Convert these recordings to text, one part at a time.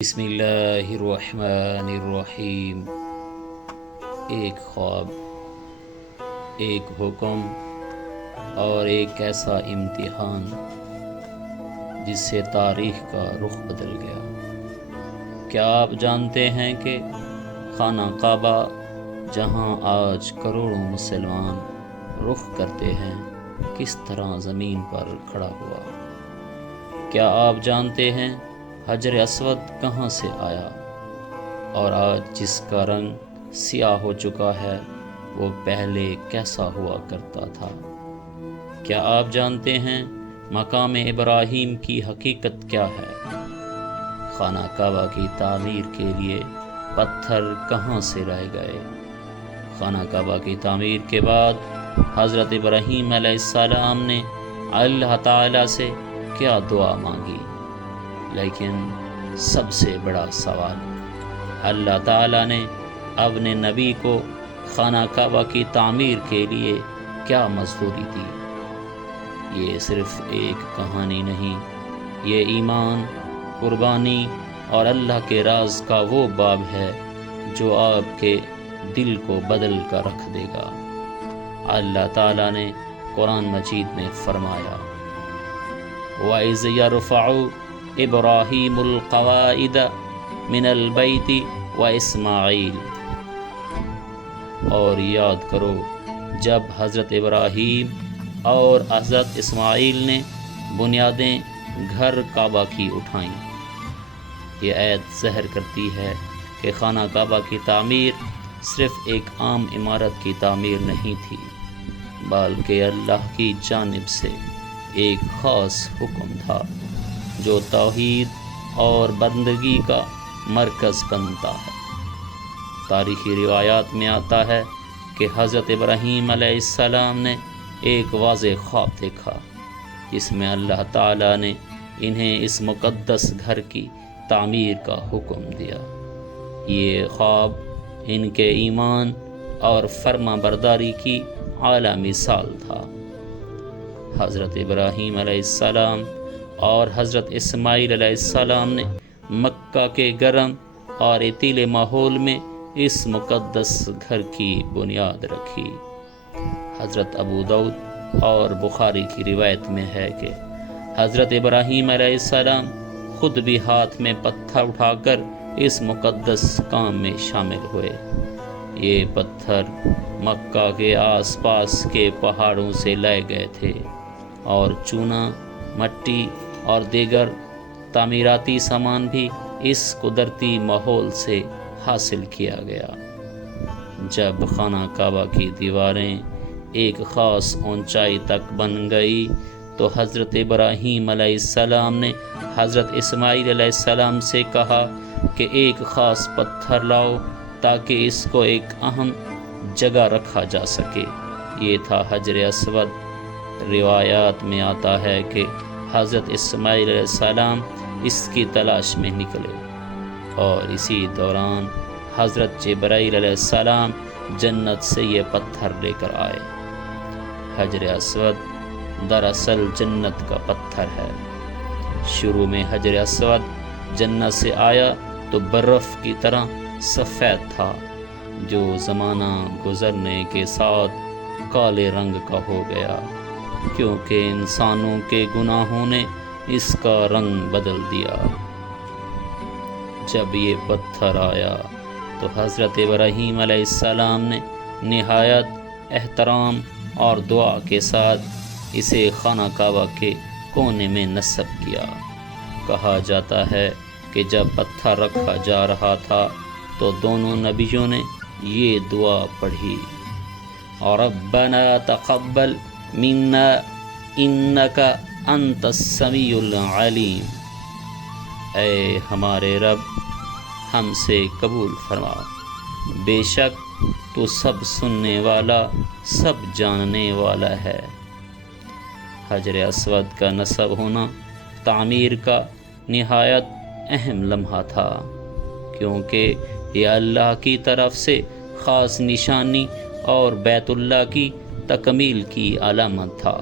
بسم اللہ الرحمن الرحیم۔ ایک خواب، ایک حکم اور ایک ایسا امتحان جس سے تاریخ کا رخ بدل گیا۔ کیا آپ جانتے ہیں کہ خانہ کعبہ جہاں آج کروڑوں مسلمان رخ کرتے ہیں کس طرح زمین پر کھڑا ہوا؟ کیا آپ جانتے ہیں حجر اسود کہاں سے آیا اور آج جس کا رنگ سیاہ ہو چکا ہے وہ پہلے کیسا ہوا کرتا تھا؟ کیا آپ جانتے ہیں مقام ابراہیم کی حقیقت کیا ہے؟ خانہ کعبہ کی تعمیر کے لیے پتھر کہاں سے لائے گئے؟ خانہ کعبہ کی تعمیر کے بعد حضرت ابراہیم علیہ السلام نے اللہ تعالیٰ سے کیا دعا مانگی؟ لیکن سب سے بڑا سوال، اللہ تعالیٰ نے اپنے نبی کو خانہ کعبہ کی تعمیر کے لیے کیا مزدوری دی؟ یہ صرف ایک کہانی نہیں، یہ ایمان، قربانی اور اللہ کے راز کا وہ باب ہے جو آپ کے دل کو بدل کر رکھ دے گا۔ اللہ تعالیٰ نے قرآن مجید میں فرمایا، وَإِذْ يَرْفَعُ ابراہیم القواعد من البیت واسماعیل، اور یاد کرو جب حضرت ابراہیم اور حضرت اسماعیل نے بنیادیں گھر کعبہ کی اٹھائیں۔ یہ آیت ظاہر کرتی ہے کہ خانہ کعبہ کی تعمیر صرف ایک عام عمارت کی تعمیر نہیں تھی، بلکہ اللہ کی جانب سے ایک خاص حکم تھا جو توحید اور بندگی کا مرکز بنتا ہے۔ تاریخی روایات میں آتا ہے کہ حضرت ابراہیم علیہ السلام نے ایک واضح خواب دیکھا جس میں اللہ تعالیٰ نے انہیں اس مقدس گھر کی تعمیر کا حکم دیا۔ یہ خواب ان کے ایمان اور فرما برداری کی اعلیٰ مثال تھا۔ حضرت ابراہیم علیہ السلام اور حضرت اسماعیل علیہ السلام نے مکہ کے گرم اور ریتیلے ماحول میں اس مقدس گھر کی بنیاد رکھی۔ حضرت ابو داؤد اور بخاری کی روایت میں ہے کہ حضرت ابراہیم علیہ السلام خود بھی ہاتھ میں پتھر اٹھا کر اس مقدس کام میں شامل ہوئے۔ یہ پتھر مکہ کے آس پاس کے پہاڑوں سے لائے گئے تھے اور چونا، مٹی اور دیگر تعمیراتی سامان بھی اس قدرتی ماحول سے حاصل کیا گیا۔ جب خانہ کعبہ کی دیواریں ایک خاص اونچائی تک بن گئی تو حضرت ابراہیم علیہ السلام نے حضرت اسماعیل علیہ السلام سے کہا کہ ایک خاص پتھر لاؤ تاکہ اس کو ایک اہم جگہ رکھا جا سکے۔ یہ تھا حجر اسود۔ روایات میں آتا ہے کہ حضرت اسماعیل علیہ السلام اس کی تلاش میں نکلے اور اسی دوران حضرت جبرائیل علیہ السلام جنت سے یہ پتھر لے کر آئے۔ حجر اسود دراصل جنت کا پتھر ہے۔ شروع میں حجر اسود جنت سے آیا تو برف کی طرح سفید تھا، جو زمانہ گزرنے کے ساتھ کالے رنگ کا ہو گیا کیونکہ انسانوں کے گناہوں نے اس کا رنگ بدل دیا۔ جب یہ پتھر آیا تو حضرت ابراہیم علیہ السلام نے نہایت احترام اور دعا کے ساتھ اسے خانہ کعبہ کے کونے میں نصب کیا۔ کہا جاتا ہے کہ جب پتھر رکھا جا رہا تھا تو دونوں نبیوں نے یہ دعا پڑھی، ربنا تقبل منا انک انت السمیع العلیم، اے ہمارے رب ہم سے قبول فرما، بے شک تو سب سننے والا، سب جاننے والا ہے۔ حجر اسود کا نصب ہونا تعمیر کا نہایت اہم لمحہ تھا کیونکہ یہ اللہ کی طرف سے خاص نشانی اور بیت اللہ کی تکمیل کی علامت تھا۔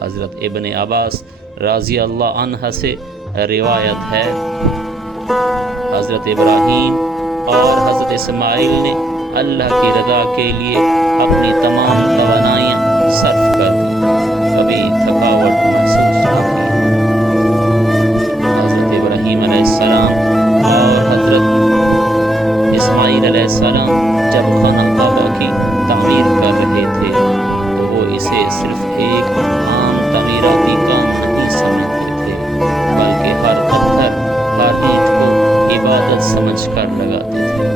حضرت ابن عباس رضی اللہ عنہ سے روایت ہے حضرت ابراہیم اور حضرت اسماعیل نے اللہ کی رضا کے لیے اپنی تمام توانائیاں صرف کر دیں، کبھی تھکاوٹ محسوس نہ کی۔ حضرت ابراہیم علیہ السلام اور حضرت اسماعیل علیہ السلام جب خانہ کعبہ کی تعمیر کر رہے تھے تو وہ اسے صرف ایک عام تعمیراتی کام نہیں سمجھتے تھے، بلکہ ہر پتھر ہر اینٹ کو عبادت سمجھ کر لگاتے تھے۔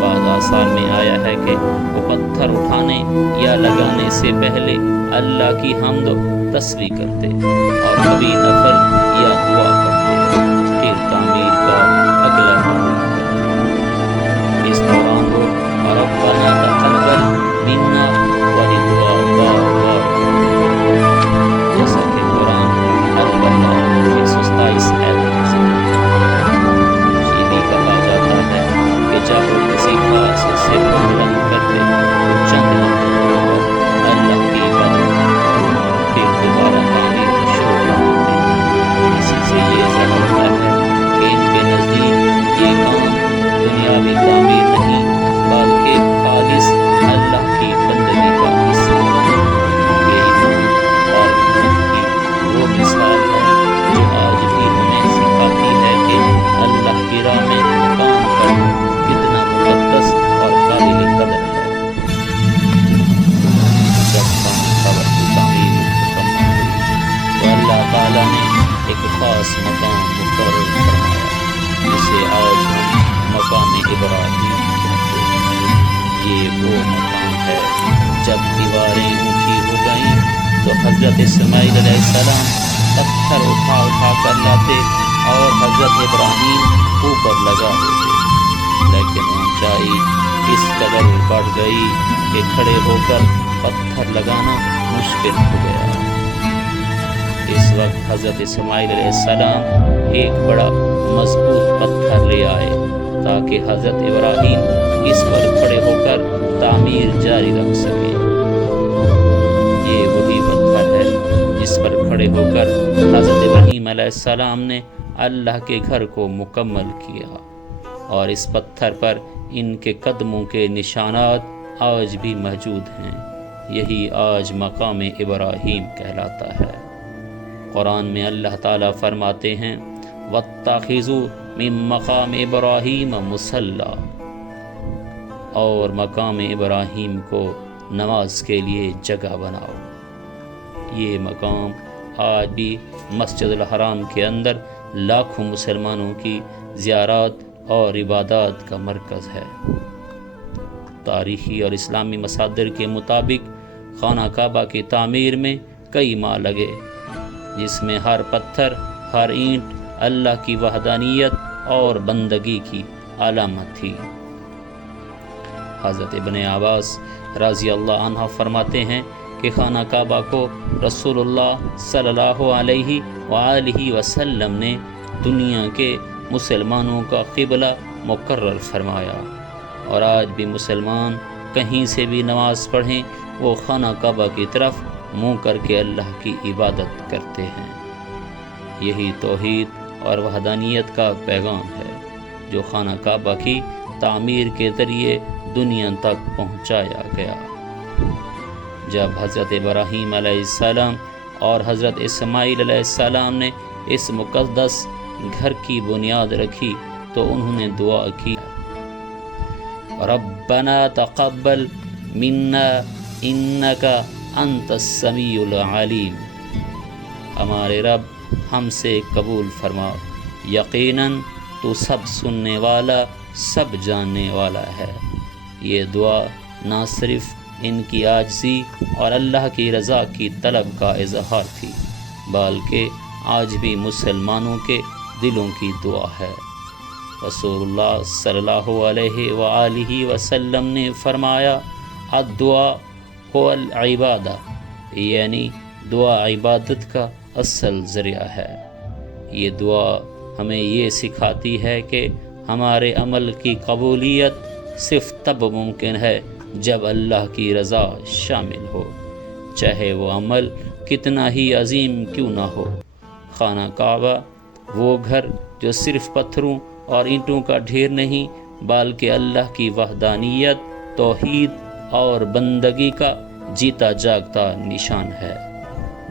بعض آثار میں آیا ہے کہ وہ پتھر اٹھانے یا لگانے سے پہلے اللہ کی حمد و تسبیح کرتے اور کبھی نفل یا دعا کرتے، پھر تعمیر کا اگلا مرحلہ کرتے۔ اس دوران وہ ربنا تقبل منا والی دعا بار بار کرتے، جیسا کہ قرآن البقرہ 127 آیت میں ذکر ہے۔ یہ بھی کہا جاتا ہے کہ جب وہ کسی خاص حصے کو بلند کرتے تو چند لمحوں پر اللہ کی عبادت پھر دوبارہ تعمیر شروع کر دیتے۔ اسی سے یہ ظاہر ہوتا ہے کہ ان کے نزدیک یہ کام دنیاوی تعمیر نہیں بلکہ خالص اللہ کی بندگی کا حصہ ہے۔ یہ ایمان اور ہمت کی وہ مثال ہے جو آج بھی ہمیں سکھاتی ہے کہ اللہ کی راہ میں کام کرنا کتنا مقدس اور قابل قدر ہے۔ جب خانہ کعبہ کی تعمیر مکمل ہوئی تو اللہ تعالیٰ نے ایک خاص مقام مقرر فرمایا جسے آج ہم مقام ابراہیم کہتے ہیں۔ یہ وہ مقام ہے جب دیواریں اونچی ہو گئیں تو حضرت اسماعیل علیہ السلام پتھر اٹھا اٹھا کر لاتے اور حضرت ابراہیم اوپر لگا دیتے، لیکن اونچائی اس قدر بڑھ گئی کہ کھڑے ہو کر پتھر لگانا مشکل ہو گیا۔ اس وقت حضرت اسماعیل علیہ السلام ایک بڑا مضبوط پتھر لے آئے تاکہ حضرت ابراہیم اس پر کھڑے ہو کر تعمیر جاری رکھ سکے۔ یہ وہی پتھر ہے جس پر کھڑے ہو کر حضرت ابراہیم علیہ السلام نے اللہ کے گھر کو مکمل کیا، اور اس پتھر پر ان کے قدموں کے نشانات آج بھی موجود ہیں۔ یہی آج مقام ابراہیم کہلاتا ہے۔ قرآن میں اللہ تعالیٰ فرماتے ہیں وَاتَّخِذُوا مِن مَقَامِ إِبْرَاهِيمَ مُصَلًّى، اور مقام ابراہیم کو نماز کے لیے جگہ بناؤ۔ یہ مقام آج بھی مسجد الحرام کے اندر لاکھوں مسلمانوں کی زیارات اور عبادات کا مرکز ہے۔ تاریخی اور اسلامی مصادر کے مطابق خانہ کعبہ کی تعمیر میں کئی ماہ لگے، جس میں ہر پتھر ہر اینٹ اللہ کی وحدانیت اور بندگی کی علامت تھی۔ حضرت ابن عباس رضی اللہ عنہ فرماتے ہیں کہ خانہ کعبہ کو رسول اللہ صلی اللہ علیہ وآلہ وسلم نے دنیا کے مسلمانوں کا قبلہ مقرر فرمایا، اور آج بھی مسلمان کہیں سے بھی نماز پڑھیں وہ خانہ کعبہ کی طرف منہ کر کے اللہ کی عبادت کرتے ہیں۔ یہی توحید اور وحدانیت کا پیغام ہے جو خانہ کعبہ کی تعمیر کے ذریعے دنیا تک پہنچایا گیا۔ جب حضرت ابراہیم علیہ السلام اور حضرت اسماعیل علیہ السلام نے اس مقدس گھر کی بنیاد رکھی تو انہوں نے دعا کی ربنا تقبل منا انک انت السمیع العلیم، ہمارے رب ہم سے قبول فرما، یقیناً تو سب سننے والا سب جاننے والا ہے۔ یہ دعا نہ صرف ان کی عاجزی اور اللہ کی رضا کی طلب کا اظہار تھی بلکہ آج بھی مسلمانوں کے دلوں کی دعا ہے۔ رسول اللہ صلی اللہ علیہ وآلہ وسلم نے فرمایا الدعاء هو العبادہ، یعنی دعا عبادت کا اصل ذریعہ ہے۔ یہ دعا ہمیں یہ سکھاتی ہے کہ ہمارے عمل کی قبولیت صرف تب ممکن ہے جب اللہ کی رضا شامل ہو، چاہے وہ عمل کتنا ہی عظیم کیوں نہ ہو۔ خانہ کعبہ وہ گھر جو صرف پتھروں اور اینٹوں کا ڈھیر نہیں، بلکہ اللہ کی وحدانیت، توحید اور بندگی کا جیتا جاگتا نشان ہے،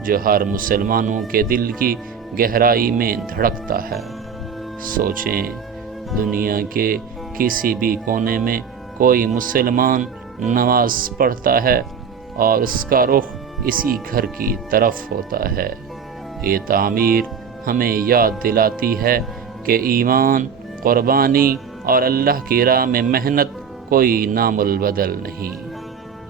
جو ہر مسلمانوں کے دل کی گہرائی میں دھڑکتا ہے۔ سوچیں، دنیا کے کسی بھی کونے میں کوئی مسلمان نماز پڑھتا ہے اور اس کا رخ اسی گھر کی طرف ہوتا ہے۔ یہ تعمیر ہمیں یاد دلاتی ہے کہ ایمان، قربانی اور اللہ کی راہ میں محنت کوئی نام البدل نہیں۔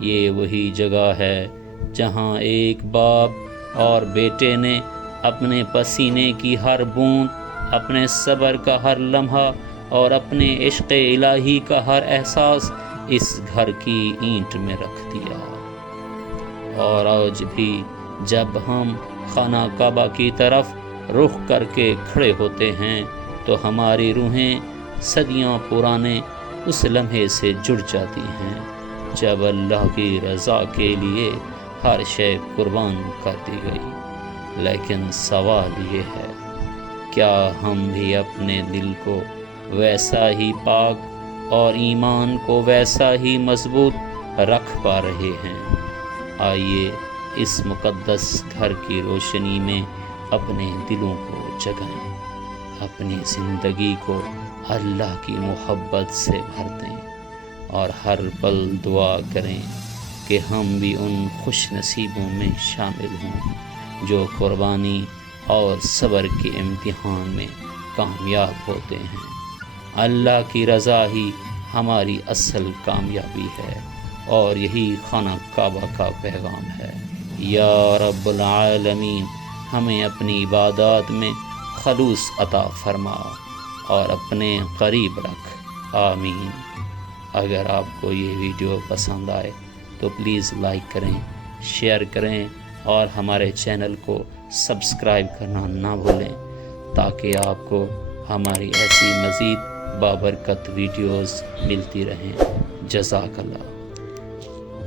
یہ وہی جگہ ہے جہاں ایک باپ اور بیٹے نے اپنے پسینے کی ہر بوند، اپنے صبر کا ہر لمحہ اور اپنے عشق الہی کا ہر احساس اس گھر کی اینٹ میں رکھ دیا۔ اور آج بھی جب ہم خانہ کعبہ کی طرف رخ کر کے کھڑے ہوتے ہیں تو ہماری روحیں صدیاں پرانے اس لمحے سے جڑ جاتی ہیں جب اللہ کی رضا کے لیے ہر شے قربان کر دی گئی۔ لیکن سوال یہ ہے، کیا ہم بھی اپنے دل کو ویسا ہی پاک اور ایمان کو ویسا ہی مضبوط رکھ پا رہے ہیں؟ آئیے اس مقدس گھر کی روشنی میں اپنے دلوں کو جگائیں، اپنی زندگی کو اللہ کی محبت سے بھر دیں اور ہر پل دعا کریں کہ ہم بھی ان خوش نصیبوں میں شامل ہوں جو قربانی اور صبر کے امتحان میں کامیاب ہوتے ہیں۔ اللہ کی رضا ہی ہماری اصل کامیابی ہے اور یہی خانہ کعبہ کا پیغام ہے۔ یا رب العالمین، ہمیں اپنی عبادات میں خلوص عطا فرما اور اپنے قریب رکھ، آمین۔ اگر آپ کو یہ ویڈیو پسند آئے تو پلیز لائک کریں، شیئر کریں اور ہمارے چینل کو سبسکرائب کرنا نہ بھولیں تاکہ آپ کو ہماری ایسی مزید بابرکت ویڈیوز ملتی رہیں۔ جزاک اللہ۔